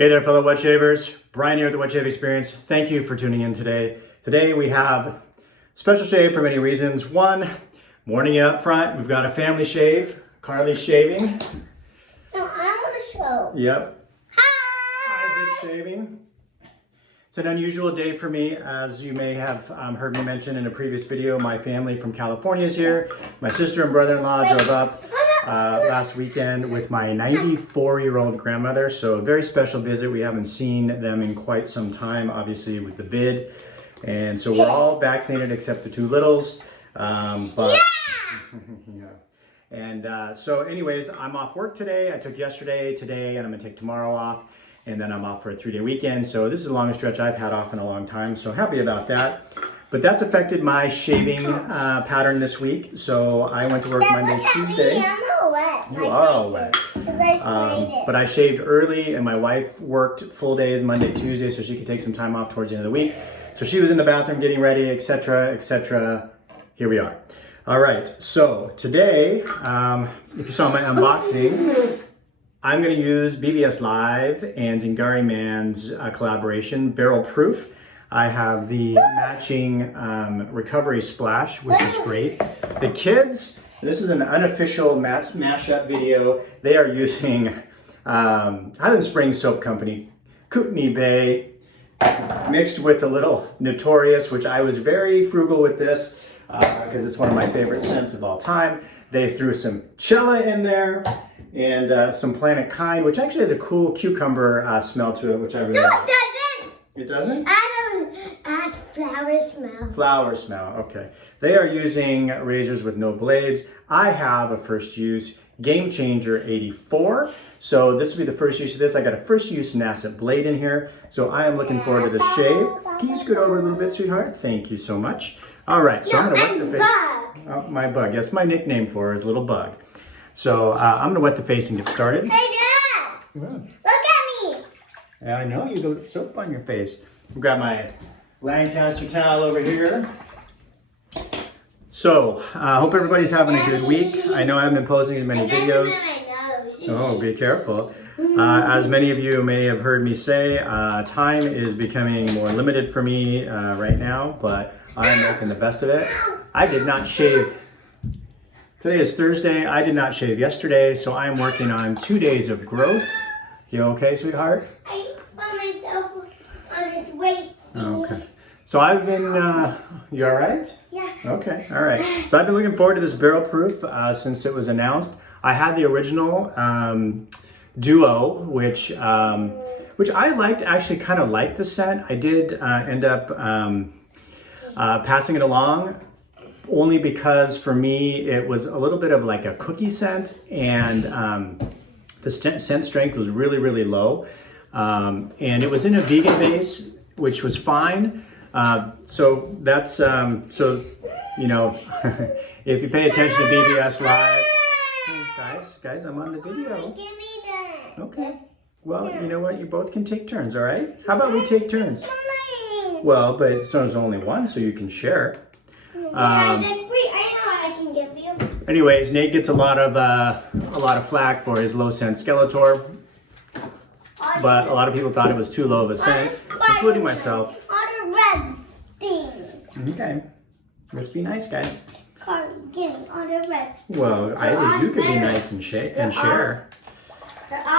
Hey there, fellow wet shavers. Brian here at the Wet Shave Experience. Thank you for tuning in today. Today we have a special shave for many reasons. One, morning out front, we've got a family shave. Carly's shaving. No, I want to show. Yep. Hi! Isaac's shaving. It's an unusual day for me. As you may have heard me mention in a previous video, my family from California is here. My sister and brother-in-law drove up last weekend with my 94-year-old grandmother. So a very special visit. We haven't seen them in quite some time, obviously with the vid. And so we're all vaccinated except the two littles. Yeah. And so anyways, I'm off work today. I took yesterday, today, and I'm gonna take tomorrow off. And then I'm off for a 3-day weekend. So this is the longest stretch I've had off in a long time. So happy about that. But that's affected my shaving pattern this week. So I went to work Monday, Tuesday. You are all wet. But I shaved early and my wife worked full days Monday, Tuesday, so she could take some time off towards the end of the week. So she was in the bathroom getting ready, etc., etc. Here we are. All right, so today, if you saw my unboxing, I'm going to use BBS.Live and Zingari Man's collaboration, Barrel Proof. I have the matching recovery splash, which is great. The kids, this is an unofficial mashup video. They are using Highland Springs Soap Company, Kootenai Bay, mixed with a little Notorious, which I was very frugal with this because it's one of my favorite scents of all time. They threw some Cella in there and some Planet Kind, which actually has a cool cucumber smell to it, which I really like. No, it doesn't. It doesn't? It has flower smell. Flower smell, okay. They are using razors with no blades. I have a first use Gamechanger 84. So this will be the first use of this. I got a first use Nasset blade in here. So I am looking forward to the shave. Can you scoot over a little bit, sweetheart? Thank you so much. All right, so I'm gonna wet the face. Oh, my bug, that's my nickname for her, is Little Bug. So I'm gonna wet the face and get started. Hey, Dad! Yeah. Look at me! I know, you got soap on your face. I'll grab my Lancaster towel over here. So, I hope everybody's having a good week. I know I haven't been posting as many videos. Oh, be careful. As many of you may have heard me say, time is becoming more limited for me right now, but I'm making the best of it. I did not shave. Today is Thursday. I did not shave yesterday, so I'm working on 2 days of growth. You okay, sweetheart? I found myself on this weight. Okay. So I've been, you all right? Yeah. Okay, all right. So I've been looking forward to this Barrel Proof since it was announced. I had the original Duo, which I liked, actually kind of liked the scent. I did end up passing it along only because for me it was a little bit of like a cookie scent, and the scent strength was really, really low. And it was in a vegan base, which was fine. So that's, so, you know, if you pay attention to BBS.Live, hey, guys, I'm on the video. Give me that. Okay. Well, you know what? You both can take turns, all right? How about we take turns? Well, but so there's only one, so you can share. I know I can give you. Anyways, Nate gets a lot of flack for his low scent Skeletor, but a lot of people thought it was too low of a scent, including myself. On the red things. Okay, let's be nice, guys. Getting on the red things. Well, Isaac, you could be nice and share.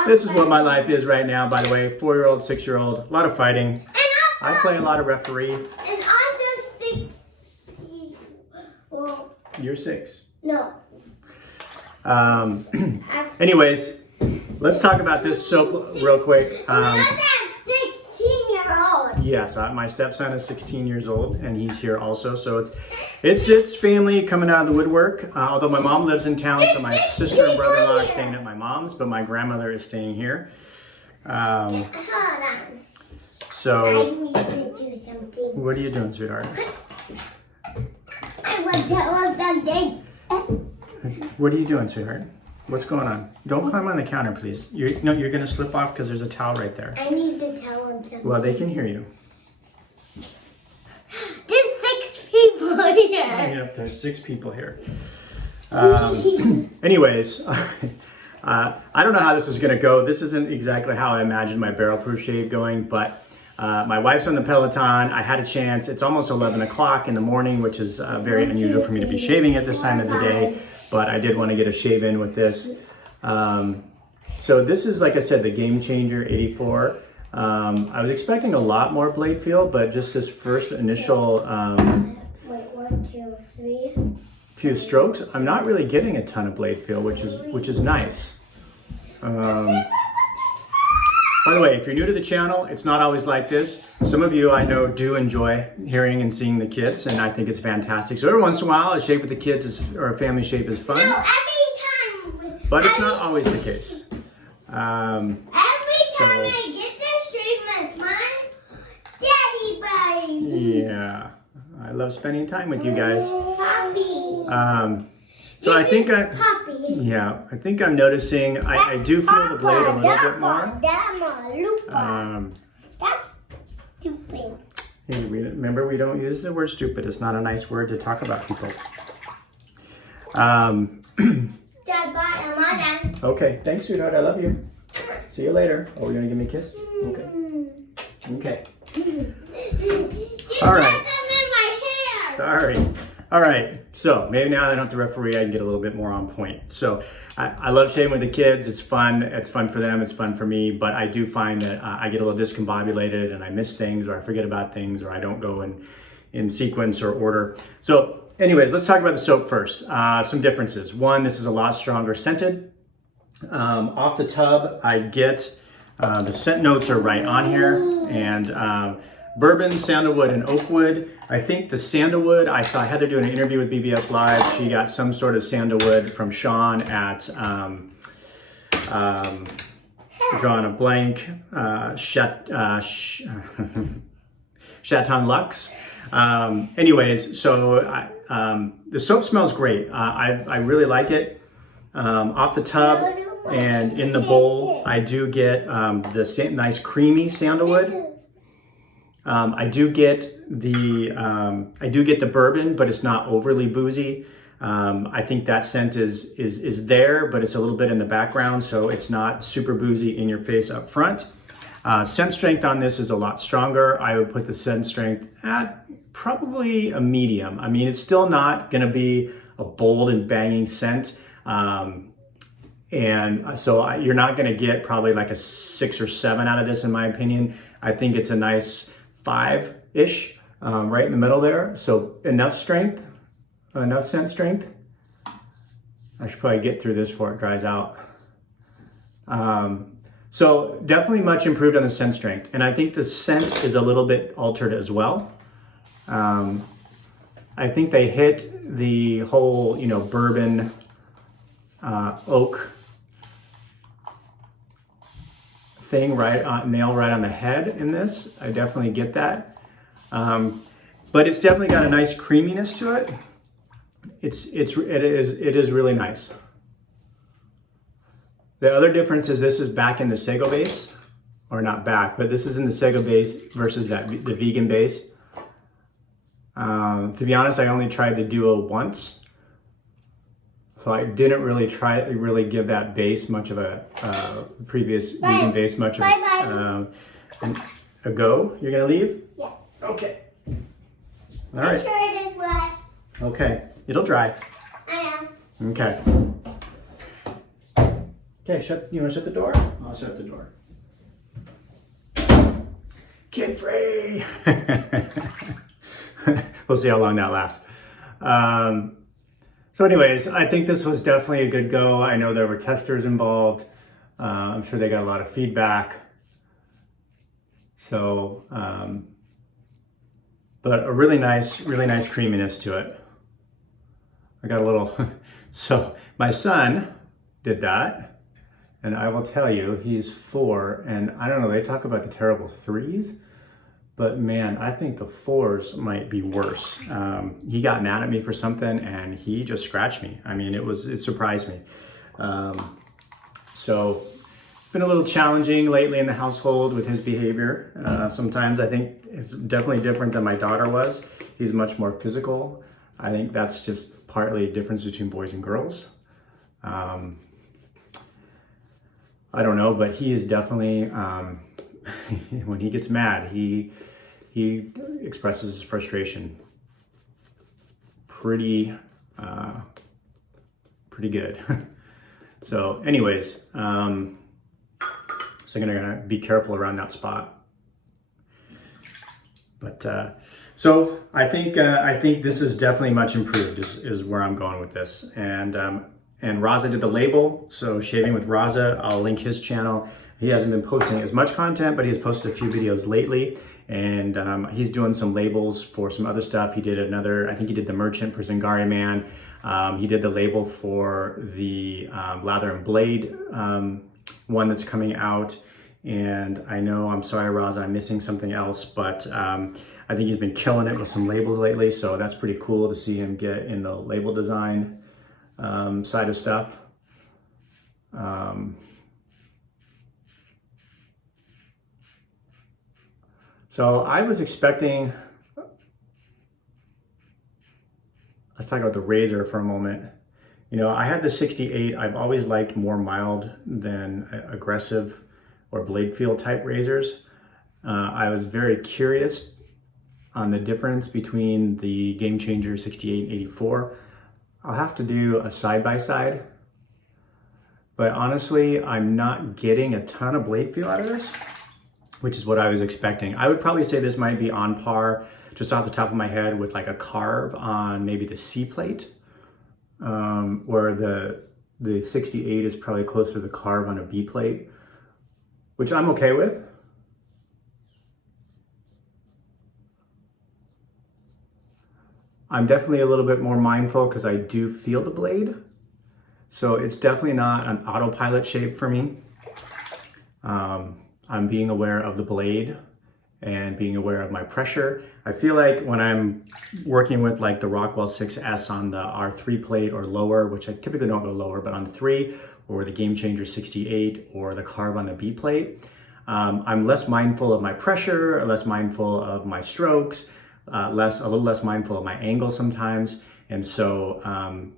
This is what my life is right now, by the way. 4-year-old, 6-year-old, a lot of fighting. I play a lot of referee. And I'm 6. Well, You're 6. no. Anyways, let's talk about this soap real quick. I'm 16-year-old. Yes, my stepson is 16 years old, and he's here also. So it's family coming out of the woodwork. Although my mom lives in town, so my sister and brother-in-law are staying at my mom's, but my grandmother is staying here. Hold on. So I need to do something. what are you doing, sweetheart? I want to work on day. What are you doing, sweetheart? What's going on? Don't climb on the counter, please. You're going to slip off because there's a towel right there. I need to tell them something. Well, they can hear you. There's 6 people here. Yep, there's 6 people here. Anyways, I don't know how this is going to go. This isn't exactly how I imagined my barrel proof shave going, but my wife's on the Peloton. I had a chance. It's almost 11 o'clock in the morning, which is very unusual for me to be shaving at this time of the day, but I did want to get a shave in with this. So this is, like I said, the Gamechanger 84. I was expecting a lot more blade feel, but just this first initial Wait, 1, 2, 3. few strokes, I'm not really getting a ton of blade feel, which is nice. By the way, if you're new to the channel, it's not always like this. Some of you I know do enjoy hearing and seeing the kids, and I think it's fantastic. So every once in a while, a shave with the kids or a family shave is fun. No, every time. But it's not always the case. Every time I get this shave, my daddy buddy. Yeah, I love spending time with you guys. Puppy. So I think Puppy. I think I'm noticing I do feel the blade a little bit more. That's stupid. Hey, remember we don't use the word stupid. It's not a nice word to talk about people. Dad, bye. I'm all done. Okay, thanks, sweetheart. I love you. See you later. Oh, you're gonna give me a kiss? Okay. Okay. All right. In my hair. Sorry. All right. So maybe now I don't have to referee. I can get a little bit more on point. So I love shaving with the kids. It's fun. It's fun for them. It's fun for me. But I do find that I get a little discombobulated and I miss things, or I forget about things, or I don't go in sequence or order. So anyways, let's talk about the soap first. Some differences. One, this is a lot stronger scented. Off the tub, I get the scent notes are right on here, and bourbon, sandalwood, and oakwood. I think the sandalwood, I saw Heather doing an interview with BBS.Live. She got some sort of sandalwood from Sean at, drawing a blank, Chaton Luxe. Anyways, so the soap smells great. I really like it. Off the tub and in the bowl, I do get the nice creamy sandalwood. I do get the bourbon, but it's not overly boozy. I think that scent is there, but it's a little bit in the background, so it's not super boozy in your face up front. Scent strength on this is a lot stronger. I would put the scent strength at probably a medium. I mean, it's still not going to be a bold and banging scent. And so you're not going to get probably like a 6 or 7 out of this, in my opinion. I think it's a nice 5-ish, right in the middle there. So enough strength, enough scent strength. I should probably get through this before it dries out. So definitely much improved on the scent strength. And I think the scent is a little bit altered as well. I think they hit the whole, bourbon, oak thing nail right on the head in this. I definitely get that. But it's definitely got a nice creaminess to it. It is really nice. The other difference is this is back in the Sago base, or not back, but this is in the Sago base versus the vegan base. To be honest, I only tried the Duo once. So I didn't really give that base much of a previous vegan base much of a go. You're gonna leave? Yeah. Okay. All right. I'm sure it is wet. Okay. It'll dry. I know. Okay. Okay. You want to shut the door? I'll shut the door. Kid free. We'll see how long that lasts. So anyways, I think this was definitely a good go. I know there were testers involved. I'm sure they got a lot of feedback. So, but a really nice creaminess to it. I got a little, so my son did that. And I will tell you, he's 4, and I don't know, they talk about the terrible 3s, but man, I think the 4s might be worse. He got mad at me for something and he just scratched me. I mean, it surprised me. So it's been a little challenging lately in the household with his behavior. Sometimes I think it's definitely different than my daughter was. He's much more physical. I think that's just partly a difference between boys and girls. I don't know, but he is definitely, when he gets mad, he expresses his frustration pretty good. So anyways, so I'm gonna be careful around that spot. But so I think this is definitely much improved is where I'm going with this. And Raza did the label, so Shaving with Raza, I'll link his channel. He hasn't been posting as much content, but he has posted a few videos lately, and he's doing some labels for some other stuff. He did another, I think he did the merchant for Zingari Man. He did the label for the Lather and Blade one that's coming out. And I know, I'm sorry, Raza, I'm missing something else, but I think he's been killing it with some labels lately. So that's pretty cool to see him get in the label design side of stuff. So I was expecting, let's talk about the razor for a moment. You know, I had the 68. I've always liked more mild than aggressive or blade feel type razors. I was very curious on the difference between the Gamechanger 68 and 84. I'll have to do a side-by-side, but honestly, I'm not getting a ton of blade feel out of this, which is what I was expecting. I would probably say this might be on par, just off the top of my head, with like a carve on maybe the C plate, where the 68 is probably closer to the carve on a B plate, which I'm okay with. I'm definitely a little bit more mindful because I do feel the blade. So it's definitely not an autopilot shave for me. I'm being aware of the blade and being aware of my pressure. I feel like when I'm working with like the Rockwell 6S on the R3 plate or lower, which I typically don't go lower, but on the 3, or the Gamechanger 68 or the carve on the B plate, I'm less mindful of my pressure, less mindful of my strokes, a little less mindful of my angle sometimes. And so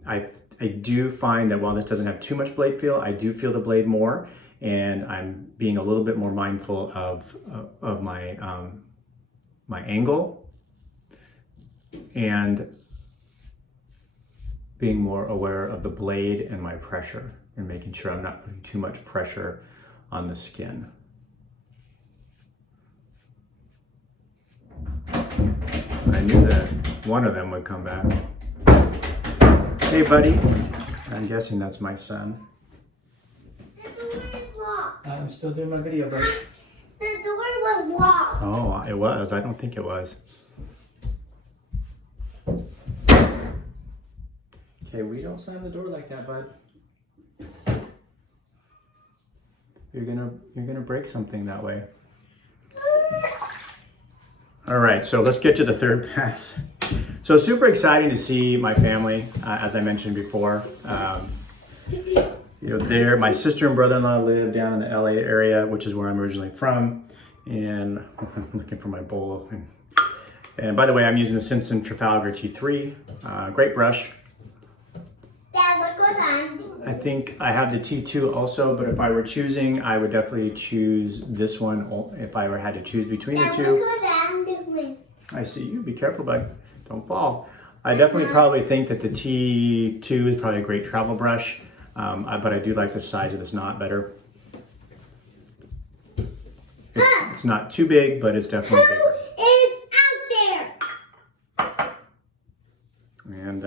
I do find that while this doesn't have too much blade feel, I do feel the blade more, and I'm being a little bit more mindful of my my angle, and being more aware of the blade and my pressure, and making sure I'm not putting too much pressure on the skin. I knew that one of them would come back. Hey, buddy. I'm guessing that's my son. The door is locked. I'm still doing my video, buddy. The door was locked. Oh, it was. I don't think it was. Okay, we don't slam the door like that, bud. You're gonna break something that way. All right, so let's get to the third pass. So it's super exciting to see my family, as I mentioned before. You know, my sister and brother-in-law live down in the LA area, which is where I'm originally from. And I'm looking for my bowl. And by the way, I'm using the Simpson Trafalgar T3. Great brush. Dad, look what I'm doing. I think I have the T2 also, but if I were choosing, I would definitely choose this one if I ever had to choose between the Dad, two. look what I'm doing. I see you. Be careful, bud. Don't fall. I definitely probably think that the T2 is probably a great travel brush, but I do like the size of this knot better. It's not too big, but it's definitely bigger. Who is out there? And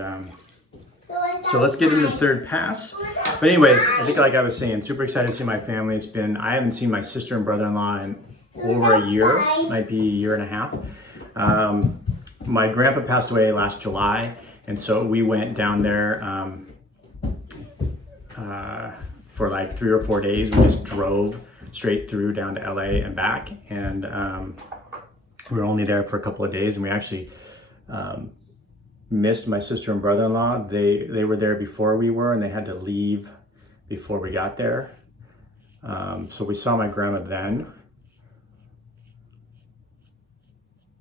so let's get into the third pass. But anyways, I think like I was saying, super excited to see my family. I haven't seen my sister and brother-in-law in over a year, might be a year and a half. My grandpa passed away last July, and so we went down there for like 3 or 4 days. We just drove straight through down to LA and back, and we were only there for a couple of days, and we actually missed my sister and brother-in-law. They were there before we were, and they had to leave before we got there. So we saw my grandma then,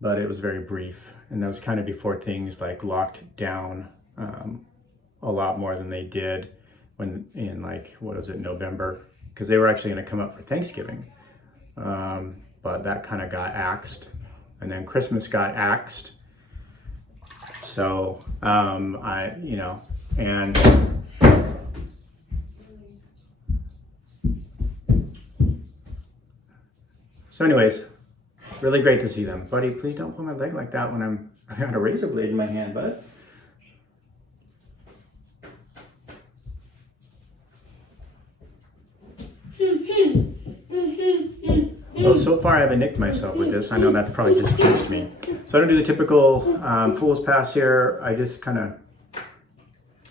but it was very brief, and that was kind of before things like locked down a lot more than they did when in like, what was it, November because they were actually going to come up for Thanksgiving. But that kind of got axed. And then Christmas got axed. So, and so anyways, really great to see them. Buddy, please don't pull my leg like that when I got a razor blade in my hand, bud. Well, so far I haven't nicked myself with this. I know that probably just jinxed me. So I don't do the typical fool's pass here. I just kind of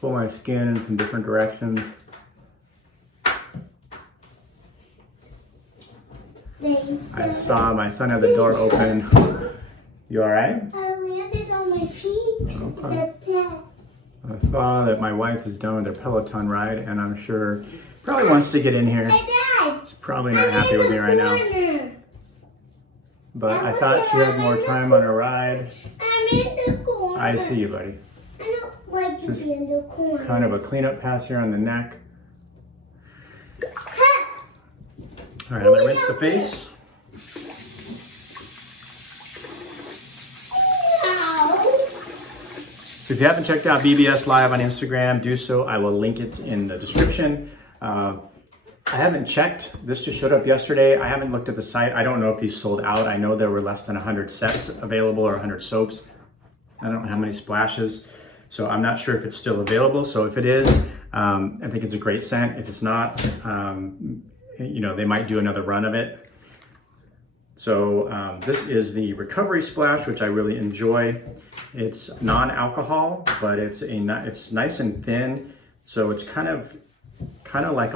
pull my skin in some different directions. I saw my son have the door open. You all right? I landed on my feet. Okay. I saw that my wife is done with their Peloton ride, and I'm sure probably wants to get in here. Hey, Dad. She's probably not happy with me right now. But I thought she had more time on her ride. I'm in the corner. I see you, buddy. I don't like to be in the corner. Kind of a cleanup pass here on the neck. All right, I'm gonna rinse the face. If you haven't checked out BBS.Live on Instagram, do so. I will link it in the description. I haven't checked. This just showed up yesterday. I haven't looked at the site. I don't know if these sold out. I know there were less than 100 sets available or 100 soaps. I don't know how many splashes. So I'm not sure if it's still available. So if it is, I think it's a great scent. If it's not, they might do another run of it. So this is the Recovery Splash, which I really enjoy. It's non-alcohol, but it's nice and thin. So it's kind of like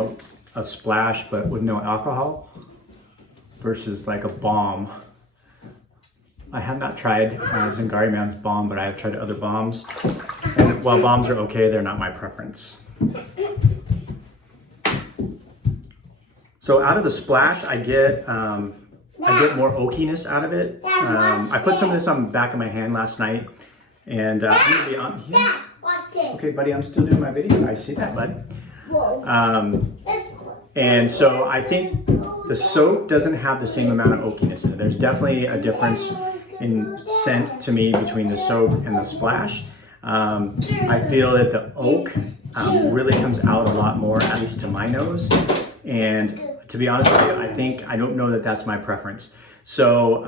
a splash, but with no alcohol, versus like a balm. I have not tried Zingari Man's balm, but I have tried other balms. And while balms are okay, they're not my preference. So out of the splash, I get more oakiness out of it. I put some of this on the back of my hand last night, and I'm gonna be on here. Dad, watch this. Okay, buddy, I'm still doing my video. I see that, bud. Whoa. And so I think the soap doesn't have the same amount of oakiness in it. There's definitely a difference in scent to me between the soap and the splash. I feel that the oak really comes out a lot more, at least to my nose. And to be honest with you, I don't know that that's my preference. So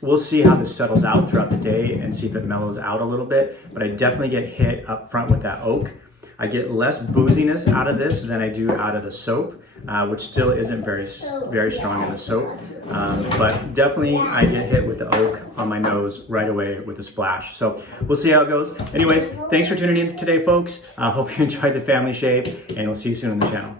we'll see how this settles out throughout the day and see if it mellows out a little bit. But I definitely get hit up front with that oak. I get less booziness out of this than I do out of the soap, which still isn't very strong in the soap. But definitely I get hit with the oak on my nose right away with the splash. So we'll see how it goes. Anyways, thanks for tuning in today, folks. I hope you enjoyed the family shave, and we'll see you soon on the channel.